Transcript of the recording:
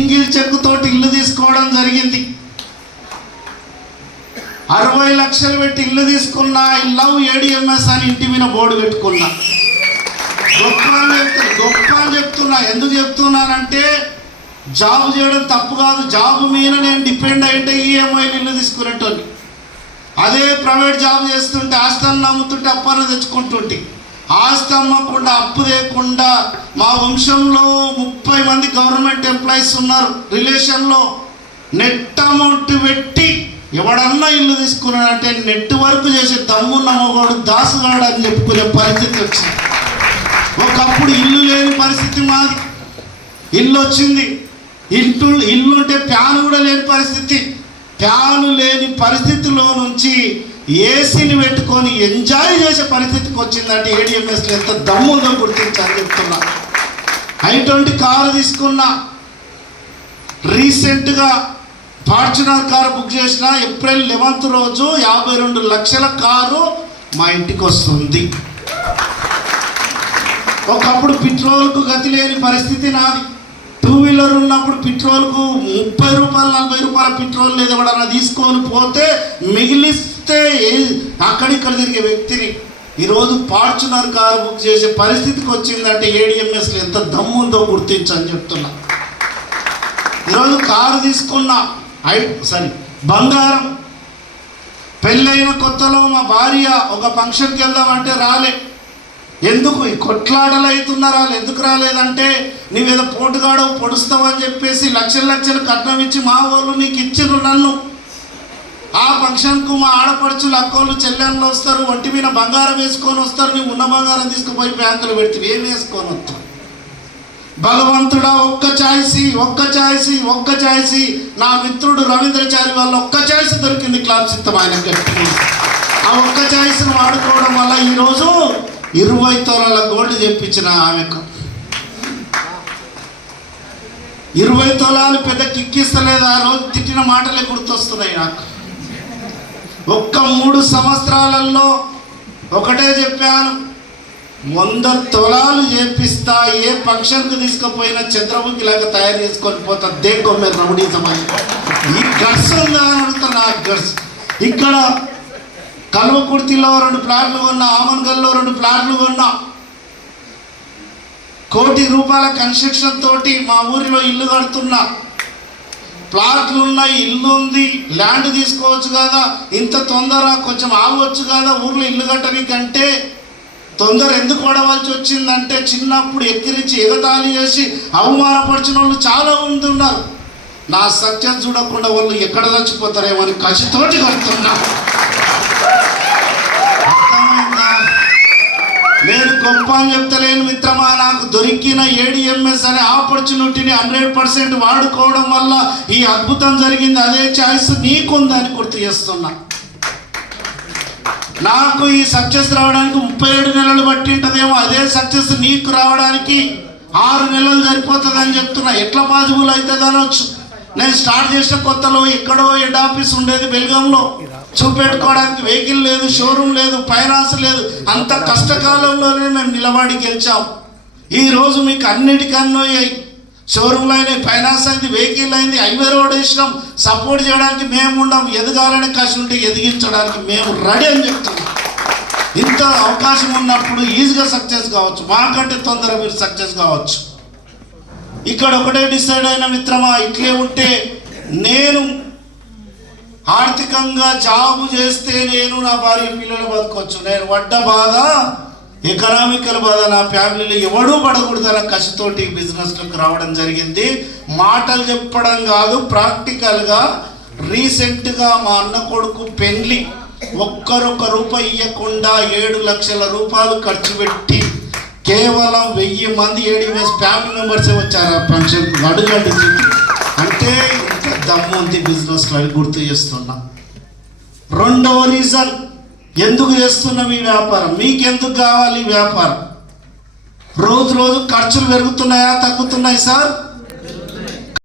Single check తోటి ఇల్లు తీసుకోవడం జరిగింది. 60 లక్షలు పెట్టి ఇల్లు తీసుకున్నా. ఐ లవ్ ఏడిఎంఎస్ అని ఇంటి మీద బోర్డు పెట్టుకున్నా. గొప్ప అని చెప్తున్నా. ఎందుకు చెప్తున్నానంటే జాబ్ చేయడం తప్పు కాదు. జాబ్ మీద నేను డిపెండ్ అయ్యింటే ఈఎంఐలు ఇల్లు తీసుకునేటోని. అదే ప్రైవేట్ జాబ్ చేస్తుంటే ఆస్తిని నమ్ముతుంటే అప్పని తెచ్చుకుంటుంటే, ఆస్తి అమ్మకుండా అప్పు లేకుండా మా వంశంలో 30 మంది గవర్నమెంట్ ఎంప్లాయీస్ ఉన్నారు. రిలేషన్లో నెట్ అమౌంట్ పెట్టి ఎవడన్నా ఇల్లు తీసుకున్నాడంటే నెట్ వర్క్ చేసే దమ్మున్న మగవాడు దాసుగాడు అని చెప్పుకునే పరిస్థితి వచ్చింది. ఒకప్పుడు ఇల్లు లేని పరిస్థితి మాది. ఇల్లు వచ్చింది. ఇల్లు ఉంటే ఫ్యాన్ కూడా లేని పరిస్థితి. ఫ్యాను లేని పరిస్థితిలో నుంచి ఏసీని పెట్టుకొని ఎంజాయ్ చేసే పరిస్థితికి వచ్చిందంటే ఏడిఎంఎస్లో ఎంత దమ్ముందో గుర్తించాలని చెప్తున్నా. i20 కారు తీసుకున్నా. రీసెంట్గా ఫార్చునర్ కారు బుక్ చేసిన. ఏప్రిల్ 11th రోజు 52 లక్షల కారు మా ఇంటికి వస్తుంది. ఒకప్పుడు పెట్రోల్కు గతి లేని పరిస్థితి నాది. 2 వీలర్ ఉన్నప్పుడు పెట్రోల్కు 30 రూపాయలు 40 రూపాయల పెట్రోల్ లేదు. ఎవడన్నా తీసుకొని పోతే మిగిలిస్తే అక్కడిక్కడ తిరిగే వ్యక్తిని ఈరోజు ఫార్చునర్ కారు బుక్ చేసే పరిస్థితికి వచ్చిందంటే ఏడిఎంఎస్లో ఎంత దమ్ముందో గుర్తించని చెప్తున్నా. ఈరోజు కారు తీసుకున్నా. బంగారం. పెళ్ళైన కొత్తలో మా భార్య ఒక ఫంక్షన్కి వెళ్దామంటే రాలే. ఎందుకు ఈ కొట్లాటలు అవుతున్నారా? ఎందుకు రాలేదంటే నీవేదో పోటుగాడవు పొడుస్తావని చెప్పేసి లక్షలు కట్నం ఇచ్చి మా వాళ్ళు నీకు ఇచ్చిర్రు నన్ను. ఆ ఫంక్షన్కు మా ఆడపడుచులు అక్కోళ్ళు చెల్లెళ్ళు వస్తారు. ఒంటి మీద బంగారం వేసుకొని వస్తారు. నీవు ఉన్న బంగారం తీసుకుపోయి బ్యాంకులు పెడితే ఏం వేసుకొని వస్తావు? భగవంతుడా ఒక్క ఛాయిస్. నా మిత్రుడు రవీంద్రచారి వాళ్ళ ఒక్క ఛాయిస్ దొరికింది. క్లాస్ ఇస్తాం ఆయన గట్టి. ఆ ఒక్క ఛాయిస్ను వాడుకోవడం వల్ల ఈరోజు 20 తులాల గోల్డ్ చెప్పించిన ఆమెకు. 20 తులాలు పెద్ద కిక్కిస్తలేదు. ఆ రోజు తిట్టిన మాటలే గుర్తొస్తున్నాయి నాకు. ఒక్క 3 సంవత్సరాలలో ఒకటే చెప్పాను, 100 తులాలు చేపిస్తా. ఏ ఫంక్షన్కి తీసుకుపోయినా చంద్రముఖి లాగా తయారు చేసుకొని పోతా. దేకో మీరు రౌడీజం అని. ఈ గడ్స్ ఉందా అని అడుగుతా. నాకు గడ్స్. ఇక్కడ కల్వకుర్తిలో 2 ప్లాట్లు కొన్నా. ఆమన్గల్లో 2 ప్లాట్లు కొన్నా. ₹1 కోటి కన్స్ట్రక్షన్ తోటి మా ఊరిలో ఇల్లు కడుతున్నా. ప్లాట్లు ఉన్నాయి, ఇల్లు ఉంది, ల్యాండ్ తీసుకోవచ్చు కదా. ఇంత తొందర కొంచెం ఆగవచ్చు కదా ఊర్లో ఇల్లు కట్టడానికంటే. తొందర ఎందుకు పడవలసి వచ్చిందంటే చిన్నప్పుడు ఎక్కిరించి ఎగతాళి చేసి అవమానపరిచిన వాళ్ళు చాలా మంది ఉన్నారు. నా సక్సెస్ చూడకుండా వాళ్ళు ఎక్కడ చచ్చిపోతారేమో అని కసితోటి కడుతున్నా. నేను గొప్ప అని చెప్తలేను మిత్రమా. నాకు దొరికిన ఏడిఎంఎస్ అనే ఆపర్చునిటీని 100% వాడుకోవడం వల్ల ఈ అద్భుతం జరిగింది. అదే ఛాయిస్ నీకుందని గుర్తు చేస్తున్నా. నాకు ఈ సక్సెస్ రావడానికి 37 నెలలు పట్టి ఉంటుందేమో. అదే సక్సెస్ నీకు రావడానికి 6 నెలలు సరిపోతుందని చెప్తున్నా. ఎట్లా పాసిబుల్ అవుతుంది అనొచ్చు. నేను స్టార్ట్ చేసిన కొత్తలో ఎక్కడో హెడ్ ఆఫీస్ ఉండేది బెల్గాంలో. చూపెట్టుకోవడానికి వెహికల్ లేదు, షోరూమ్ లేదు, ఫైనాన్స్ లేదు. అంత కష్టకాలంలోనే మేము నిలబడి గెలిచాం. ఈరోజు మీకు అన్నిటికన్నా షోరూమ్లు అయినాయి, ఫైనాన్స్ అయింది, వెహికల్ అయింది, హైవే రోడ్ వేసినాం. సపోర్ట్ చేయడానికి మేము ఉండం. ఎదగాలని కసి ఉంటే ఎదిగించడానికి మేము రెడీ అని చెప్తున్నాం. ఇంత అవకాశం ఉన్నప్పుడు ఈజీగా సక్సెస్ కావచ్చు. మాకంటే తొందరగా మీరు సక్సెస్ కావచ్చు. ఇక్కడ ఒకటే డిసైడ్ అయిన మిత్రమా, ఇట్లే ఉంటే నేను ఆర్థికంగా జాబు చేస్తే నేను నా భార్య పిల్లలు బతకొచ్చు. నేను పడ్డ బాధ ఎకనామికల్ బాధ నా ఫ్యామిలీలో ఎవడూ పడకూడదన్న కసితోటి బిజినెస్లోకి రావడం జరిగింది. మాటలు చెప్పడం కాదు, ప్రాక్టికల్గా. రీసెంట్గా మా అన్న కొడుకు పెళ్లి ఒక్క రూపాయి ఇవ్వకుండా 7 లక్షల రూపాయలు ఖర్చు పెట్టి కేవలం 1000 మంది ఏడిఎంఎస్ ఫ్యామిలీ మెంబర్సే వచ్చారు ఆ ఫంక్షన్కి. అడుగండి అంటే ఇంత దమ్ము ఉంది బిజినెస్లో అని గుర్తు చేస్తున్నా. రెండవ రీజన్, ఎందుకు చేస్తున్నాం ఈ వ్యాపారం? మీకెందుకు కావాలి ఈ వ్యాపారం? రోజు ఖర్చులు పెరుగుతున్నాయా తగ్గుతున్నాయి సార్?